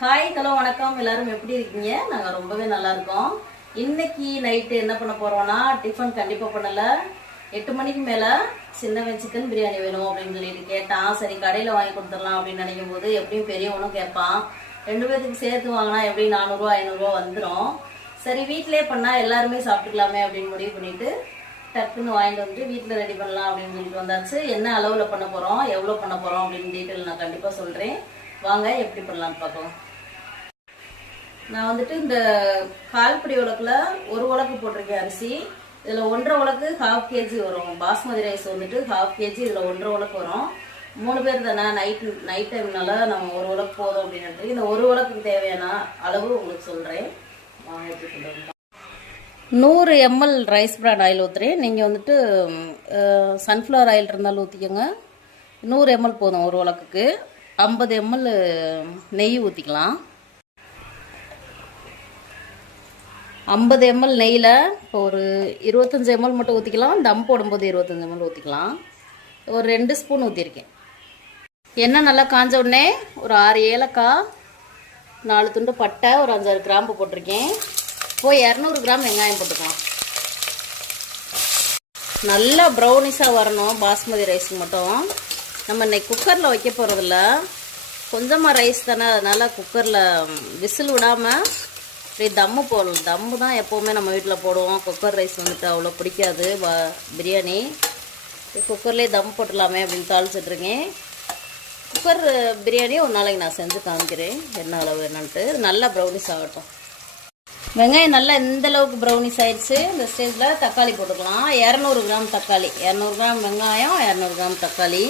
Hi hello வணக்கம். எல்லாரும் எப்படி இருக்கீங்க? நாங்கள் ரொம்பவே நல்லா இருக்கோம். இன்னைக்கு நைட்டு என்ன பண்ண போறோம்னா, டிஃபன் கண்டிப்பாக பண்ணல. 8 மணிக்கு மேலே சின்னவன் சிக்கன் பிரியாணி வேணும் அப்படின்னு சொல்லிட்டு கேட்டான். சரி கடையில் வாங்கி கொடுத்துடலாம் அப்படின்னு நினைக்கும் போது எப்படியும் பெரியவனும் கேட்பான். 2 பேருக்கு சேர்த்து வாங்கினா எப்படி 400 500 வந்துடும். சரி வீட்டிலே பண்ணால் எல்லாருமே சாப்பிட்டுக்கலாமே அப்படின்னு முடிவு பண்ணிட்டு டக்குன்னு வாங்கிட்டு வந்துட்டு வீட்டில் ரெடி பண்ணலாம் அப்படின்னு சொல்லிட்டு வந்தாச்சு. என்ன அளவில் பண்ண போகிறோம், எவ்வளோ பண்ண போகிறோம் அப்படின்னு டீட்டெயில் நான் கண்டிப்பாக சொல்கிறேன். வாங்க எப்படி பண்ணலான்னு பார்க்கலாம். நான் வந்துட்டு இந்த கால்படி உலக்கில் 1 உலக்கு போட்டிருக்கேன் அரிசி. இதில் 1.5 உலக்கு 1/2 kg வரும். பாஸ்மதி ரைஸ் வந்துட்டு 1/2 kg, இதில் 1.5 உலக்கு வரும். 3 பேர் தானே, நைட் டைம்னால நம்ம 1 உலக்கு போதும் அப்படின்னு. இந்த 1 உலக்குக்கு தேவையான அளவு உங்களுக்கு சொல்கிறேன். எப்படி சொல்கிறேன். 100 ml ரைஸ் பிராண்ட் ஆயில் ஊற்றுறேன். நீங்கள் வந்துட்டு சன்ஃப்ளவர் ஆயில் இருந்தாலும் ஊற்றிக்கோங்க. 100 ml போதும் 1 உலக்குக்கு. 50 ml நெய் ஊற்றிக்கலாம். 50 ml நெய்யில் இப்போ ஒரு 25 ml மட்டும் ஊற்றிக்கலாம். தம் போடும்போது 25 ml ஊற்றிக்கலாம். ஒரு 2 ஸ்பூன் ஊற்றிருக்கேன். எண்ணெய் நல்லா காஞ்ச உடனே ஒரு 6 ஏலக்காய், 4 துண்டு பட்டை, ஒரு 5-6 கிராம்பு போட்டிருக்கேன். இப்போ 200 கிராம் வெங்காயம் போட்டுக்கலாம். நல்லா ப்ரௌனிஷாக வரணும் பாஸ்மதி ரைஸுக்கு மட்டும். நம்ம இன்னைக்கு குக்கரில் வைக்க போகிறதில்ல, கொஞ்சமாக ரைஸ் தானே, அதனால் குக்கரில் விசில் விடாமல் இப்படி தம்மு போடலாம். தம்மு தான் எப்போவுமே நம்ம வீட்டில் போடுவோம். குக்கர் ரைஸ் வந்துட்டு அவ்வளோ பிடிக்காது பிரியாணி. குக்கர்லேயே தம் போட்டுடலாமே அப்படின்னு தாளிச்சிட்ருக்கேன். குக்கர் பிரியாணி ஒரு நாளைக்கு நான் செஞ்சு காமிக்கிறேன் என்ன அளவு என்னன்ட்டு. நல்லா ப்ரௌனிஷ் ஆகட்டும். வெங்காயம் நல்லா இந்தளவுக்கு ப்ரௌனிஷ் ஆயிடுச்சு. இந்த ஸ்டேஜில் தக்காளி போட்டுக்கலாம். 200 கிராம் தக்காளி, 200 கிராம் வெங்காயம், 200 கிராம் தக்காளி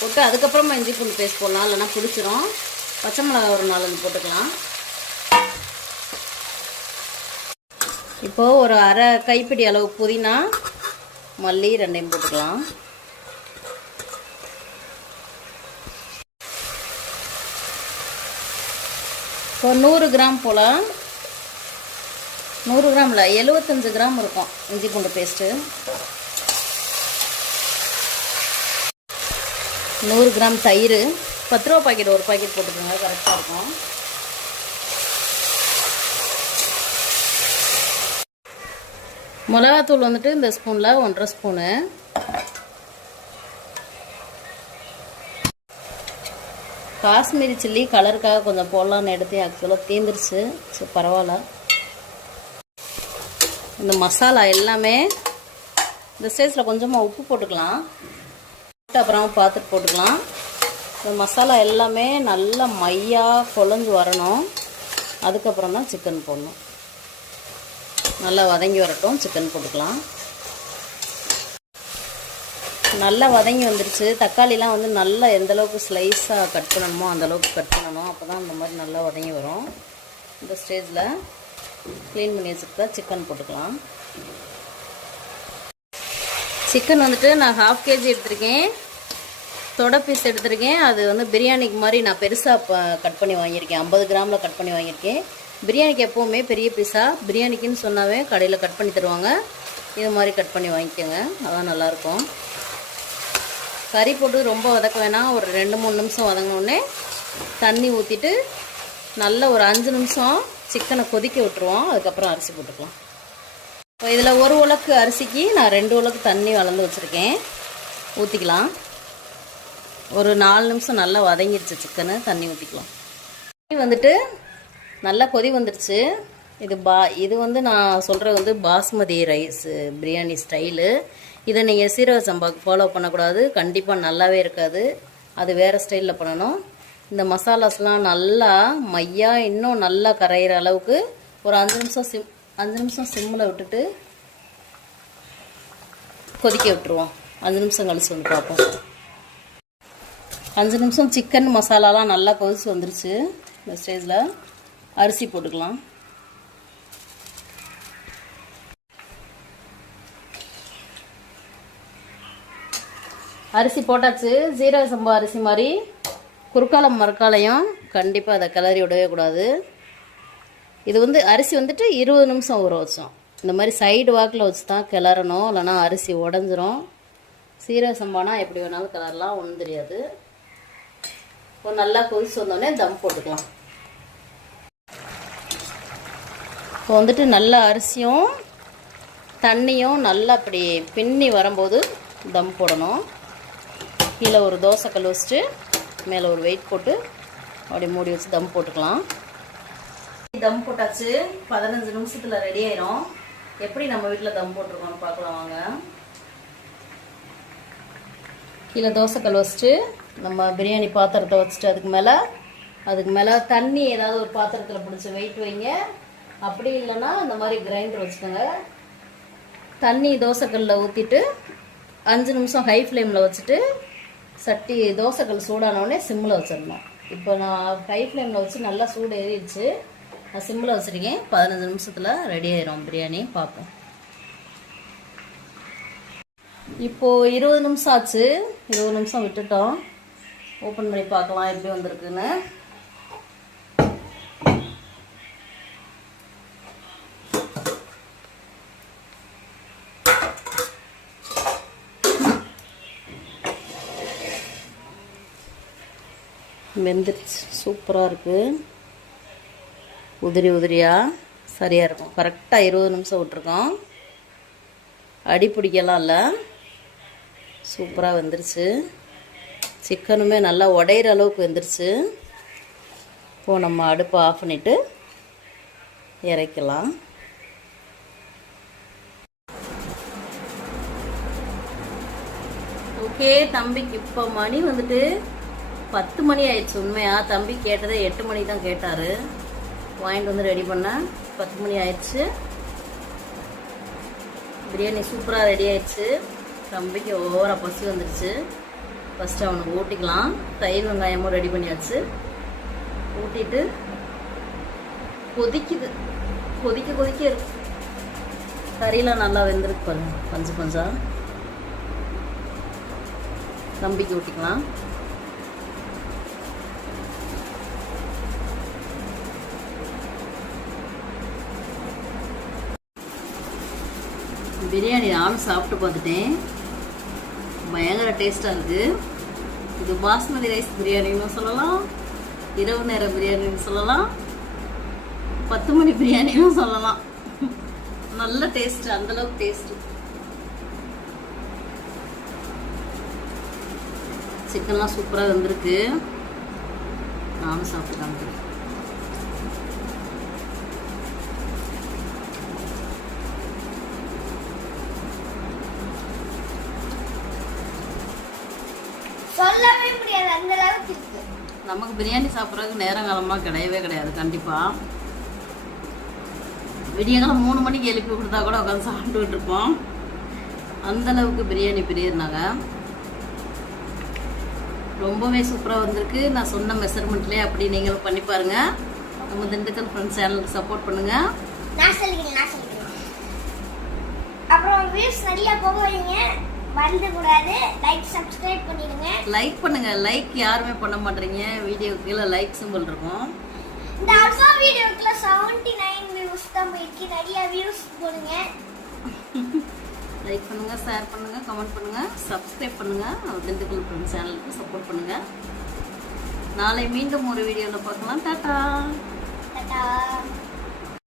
போட்டு அதுக்கப்புறமா இஞ்சி பூண்டு பேஸ்ட் போடலாம், இல்லைனா பிடிச்சிரும். பச்சை மிளகாய் ஒரு 4 போட்டுக்கலாம். இப்போது ஒரு அரை கைப்பிடி அளவு புதினா, மல்லி 2 போட்டுக்கலாம். இப்போ 100 கிராம் போல், 100 கிராம் இல்லை 75 கிராம் இருக்கும் இஞ்சி பூண்டு பேஸ்ட்டு. 100 கிராம் தயிர், 10 ரூபா பாக்கெட் ஒரு பாக்கெட் போட்டுக்கோங்க, கரெக்டாக இருக்கும். மிளகாத்தூள் வந்துட்டு இந்த ஸ்பூனில் 1.5 ஸ்பூனு. காஷ்மீரி சில்லி கலருக்காக கொஞ்சம் போடலான்னு எடுத்து ஆக்சுவலாக தீந்துருச்சு. ஸோ பரவாயில்ல. இந்த மசாலா எல்லாமே இந்த ஸ்டேஜில் கொஞ்சமாக உப்பு போட்டுக்கலாம், அப்புறமா பார்த்துட்டு போட்டுக்கலாம். இந்த மசாலா எல்லாமே நல்லா மையாக குழஞ்சி வரணும். அதுக்கப்புறம் தான் சிக்கன் போடணும். நல்லா வதங்கி வரட்டும், சிக்கன் போட்டுக்கலாம். நல்லா வதங்கி வந்துருச்சு. தக்காளிலாம் வந்து நல்லா எந்தளவுக்கு ஸ்லைஸாக கட் பண்ணணுமோ அந்தளவுக்கு கட் பண்ணணும். அப்போ தான் இந்த மாதிரி நல்லா வதங்கி வரும். இந்த ஸ்டேஜில் க்ளீன் பண்ணி வச்சுருக்கா சிக்கன் போட்டுக்கலாம். சிக்கன் வந்துட்டு நான் 1/2 kg எடுத்திருக்கேன். தொடை பீஸ் எடுத்திருக்கேன். அது வந்து பிரியாணிக்கு மாதிரி நான் பெருசாக கட் பண்ணி வாங்கியிருக்கேன். 50 கிராமில் கட் பண்ணி வாங்கியிருக்கேன். பிரியாணிக்கு எப்போவுமே பெரிய பீஸாக, பிரியாணிக்குன்னு சொன்னாவே கடையில் கட் பண்ணி தருவாங்க. இது மாதிரி கட் பண்ணி வாங்கிக்கோங்க, அதான் நல்லாயிருக்கும். கறி போட்டு ரொம்ப வதக்க வேணாம். ஒரு 2-3 நிமிஷம் வதங்கினோடனே தண்ணி ஊற்றிட்டு நல்ல ஒரு 5 நிமிஷம் சிக்கனை கொதிக்க விட்டுருவோம். அதுக்கப்புறம் அரிசி போட்டுக்கலாம். இப்போ இதில் 1 உலக்கு அரிசிக்கு நான் 2 உலக்கு தண்ணி வளர்ந்து வச்சுருக்கேன், ஊற்றிக்கலாம். ஒரு 4 நிமிஷம் நல்லா வதங்கிடுச்சு சிக்கனு, தண்ணி ஊற்றிக்கலாம். தண்ணி வந்துட்டு நல்லா கொதி வந்துடுச்சு. இது வந்து நான் சொல்கிறது வந்து பாஸ்மதி ரைஸு பிரியாணி ஸ்டைலு. இதை நீங்கள் சீரக சம்பாவுக்கு ஃபாலோ பண்ணக்கூடாது, கண்டிப்பாக நல்லாவே இருக்காது. அது வேறு ஸ்டைலில் பண்ணணும். இந்த மசாலாஸ்லாம் நல்லா மையாக இன்னும் நல்லா கரையிற அளவுக்கு ஒரு 5 நிமிஷம் சிம்மில் விட்டுட்டு கொதிக்க விட்டுருவோம். 5 நிமிஷம் கழிச்சு வந்து பார்ப்போம். 5 நிமிஷம் சிக்கன் மசாலாலாம் நல்லா கொதிச்சு வந்துருச்சு. இந்த ஸ்டேஜில் அரிசி போட்டுக்கலாம். அரிசி போட்டாச்சு. ஜீரக சம்பா அரிசி மாதிரி குறுக்காலம் மறுக்காலையும் கண்டிப்பாக அதை கிளறி விடவே கூடாது. இது வந்து அரிசி வந்துட்டு 20 நிமிஷம் ஊற வச்சோம். இந்த மாதிரி சைடு வாக்கில் வச்சு தான் கிளறணும், இல்லைனா அரிசி உடஞ்சிரும். சீரக சம்பானா எப்படி வேணாலும் கிளறலாம், ஒன்றும் தெரியாது. இப்போ நல்லா கொதிச்சு வந்தோடனே தம் போட்டுக்கலாம். இப்போ வந்துட்டு நல்ல அரிசியும் தண்ணியும் நல்லா அப்படி பின்னி வரும்போது தம் போடணும். கீழே ஒரு தோசைக்கல் வச்சுட்டு மேலே ஒரு வெயிட் போட்டு அப்படி மூடி வச்சு தம் போட்டுக்கலாம். தம் போட்டாச்சு. 15 நிமிஷத்தில் ரெடி ஆயிரும். எப்படி நம்ம வீட்டில் தம் போட்டிருக்கோம்னு பார்க்கலாம் வாங்க. கீழே தோசைக்கல் வச்சுட்டு நம்ம பிரியாணி பாத்திரத்தை வச்சுட்டு அதுக்கு மேலே தண்ணி ஏதாவது ஒரு பாத்திரத்தில் பிடிச்சி வெயிட் வைங்க. அப்படி இல்லைன்னா இந்த மாதிரி கிரைண்டர் வச்சுக்கோங்க. தண்ணி தோசைக்கல்லில் ஊற்றிட்டு 5 நிமிஷம் ஹை ஃப்ளேமில் வச்சுட்டு சட்டி தோசைக்கல் சூடானோடனே சிம்மில் வச்சிடணும். இப்போ நான் ஹை ஃப்ளேமில் வச்சு நல்லா சூடு ஏறிடுச்சு. நான் சிம்மில் வச்சுருக்கேன். 15 நிமிஷத்தில் ரெடி ஆயிரும் பிரியாணி. பார்ப்போம். இப்போது 20 நிமிஷம் ஆச்சு. 20 நிமிஷம் விட்டுட்டோம். ஓப்பன் பண்ணி பார்க்கலாம் எப்படி வந்திருக்குன்னு. வெந்துருச்சு. சூப்பராக இருக்குது. உதிரியாக சரியாக இருக்கும். கரெக்டாக 20 நிமிஷம் விட்ருக்கோம். அடி பிடிக்கலாம் இல்லை. சூப்பராக வெந்துருச்சு. சிக்கனுமே நல்லா உடையிற அளவுக்கு வெந்துருச்சு. இப்போது நம்ம அடுப்பை ஆஃப் பண்ணிவிட்டு இறக்கலாம். ஓகே, தம்பிக்கு இப்போ மணி வந்துட்டு 10 மணி ஆயிடுச்சு. உண்மையா தம்பி கேட்டதே 8 மணி தான் கேட்டார். வாங்கிட்டு வந்து ரெடி பண்ண 10 மணி ஆயிடுச்சு. பிரியாணி சூப்பராக ரெடி ஆயிடுச்சு. தம்பிக்கு ஓவராக பசி வந்துடுச்சு. ஃபஸ்ட்டு அவனுக்கு ஊட்டிக்கலாம். தயிர் வெங்காயமும் ரெடி பண்ணியாச்சு. ஊட்டிட்டு கொதிக்க இருக்கு. கறியெலாம் நல்லா வெந்திருக்கு பாருங்க. கொஞ்சம் தம்பிக்கு ஊட்டிக்கலாம். பிரியாணி நானும் சாப்பிட்டு பார்த்துட்டேன். பயங்கர டேஸ்ட்டாக இருக்குது. இது பாஸ்மதி ரைஸ் பிரியாணின்னு சொல்லலாம், இரவு நேர பிரியாணின்னு சொல்லலாம், 10 மணி பிரியாணின்னு சொல்லலாம். நல்ல டேஸ்ட்டு. அந்தளவுக்கு டேஸ்ட்டு. சிக்கன்லாம் சூப்பராக வந்திருக்கு. நானும் சாப்பிட்டு காமிக்கிறேன். சொல்லவே முடியாது, அந்த அளவுக்கு இருக்கு. நமக்கு பிரியாணி சாப்பிட்றதுக்கு நேரங்காலமாக கிடையாது. கண்டிப்பாக விடியகாலம் 3 மணிக்கு எழுப்பி கொடுத்தா கூட உட்காந்து சாப்பிட்டுக்கிட்டு இருப்போம். அந்தளவுக்கு பிரியாணி பிரியர்னாங்க. ரொம்பவே சூப்பராக வந்திருக்கு. நான் சொன்ன மெஷர்மெண்ட்லேயே அப்படி நீங்களும் பண்ணி பாருங்கள். நம்ம திண்டுக்கல் ஃப்ரெண்ட்ஸ் சேனலுக்கு சப்போர்ட் பண்ணுங்கள். நான் சொல்லிக்கிறேன். அப்புறம் வியூஸ் நிறைய போவீங்க, மறந்து கூடாது. சப்ஸ்கிரைப் பண்ணிடுங்க. லைக் பண்ணுங்க. லைக் யாருமே பண்ண மாட்டீங்க. வீடியோக்கு கீழே லைக் சிம்பிள் இருக்கும். இந்த அல்வா வீடியோக்குள்ள 79 வியூஸ் தான் போயிருக்கு. நிறைய வியூஸ் போடுங்க. லைக் பண்ணுங்க, ஷேர் பண்ணுங்க, கமெண்ட் பண்ணுங்க, சப்ஸ்கிரைப் பண்ணுங்க. திண்டுக்கல் ஃப்ரெண்ட்ஸ் சேனலுக்கு சப்போர்ட் பண்ணுங்க. நாளை மீண்டும் ஒரு வீடியோவில் பார்க்கலாம். டாடா.